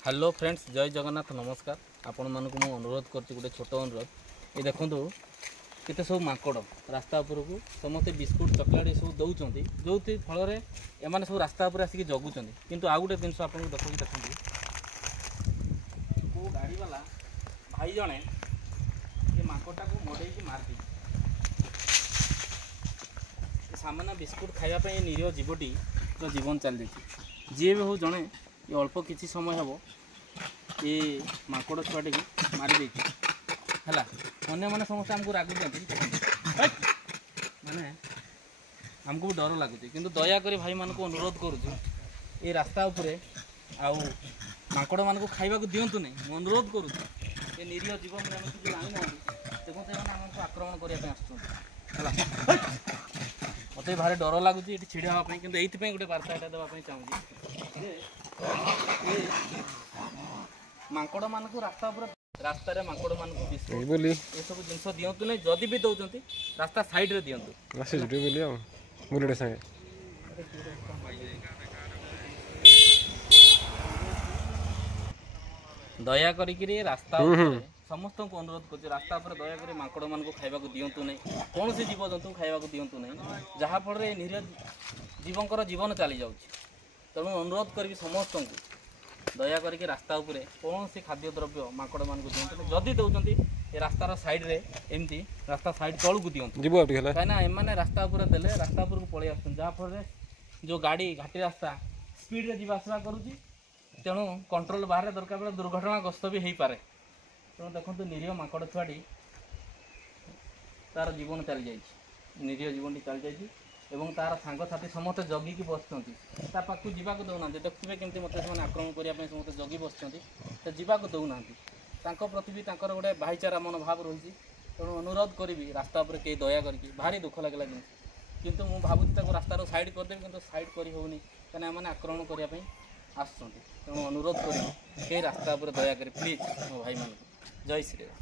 Hello friends, जय जगन्नाथ नमस्कार। आपण मानक मु अनुरोध करछि गोटे छोट अनुरोध। ये देखंतु केते सब माकड़ रास्ता उपरकू समस्ते बिस्कुट चॉकलेट सब दौरान जो फल एमाने सब रास्ता उपर आसिक जगुचंदी। किंतु आउ गोटे जिनस आपको देखो को गाड़ी वाला भाई जने ये माकड़टा को मडे मारदी सामना बिस्कुट खावाई निरीह जीवटी तो जीवन चली जाए जी भी हो जड़े ये अल्प किसी समय हम ये माकड़ छुआटी को मारी है अन्य मैंने समस्त आमको रागुच माने आमको भी डर लगुच कि दयाकोरी भाई मान को अनुरोध करुँ ये रास्ता उपरे आउ माकड़ मान को खाइबा दिंतु नहीं अनुरोध करुँ ये निरीह जीवन जो आनी ना देखो आमको आक्रमण करने मत भारी डर लगुच ये छिड़ा हाँपाई कि ये गोटे बार्ता यहाँ देवाई चाहूँगी माकड़ मान को रास्ता रास्तार माकड़ मान को ये सब जिनस दिंतु नहीं जदि भी दौरान रास्ता साइड रे दिंतु दया करी रास्ता समस्त को अनुरोध कर रास्ता पर दया करी माकड़ मान को खाइबा दिंतु नहीं कौन से जीवजंतु खाइबा दिंतु नहीं जहाँफल निरीह जीवंकर जीवन चली जाऊँ तेणु अनुरोध करी समस्त को दया करके रास्ता उपरे कौन से खाद्य द्रव्य माकड़ मान को दिंतु जदि दौरान ये रास्तार साइड रे एमती रास्ता साइड तलू को दिंतु कहीं एम रास्ता उपर देले रास्ता उपर को पलि आस जहाँफल जो गाड़ी घाटी रास्ता स्पीड रे जीवा आसवा करुँच तेणु कंट्रोल बाहर दरकार बेले दुर्घटनाग्रस्त भी हो पारे। तेणु देखो निरीह माकड़ छुआटी तार जीवन चली जाइए निरीह जीवन चली जाइए एवं तार सांग साथी समस्ते जगिकी बसुँच पाक जावाक दौना देखिए केमती मत आक्रमण करने समस्त जगी बसुँच जावाक दौना प्रति भी गोटे भाईचारा मनोभाव रही तेणु अनुरोध करी रास्ता पर कई दया करके भारी दुख लगला जिन किंतु मु भावुँ रास्तार साइड करदेवी कि साइड करहनी कहीं आक्रमण करने आसुँच तेणु अनुरोध करी रास्ता पर दया करी प्लीज मो भाई मान जय श्री राम।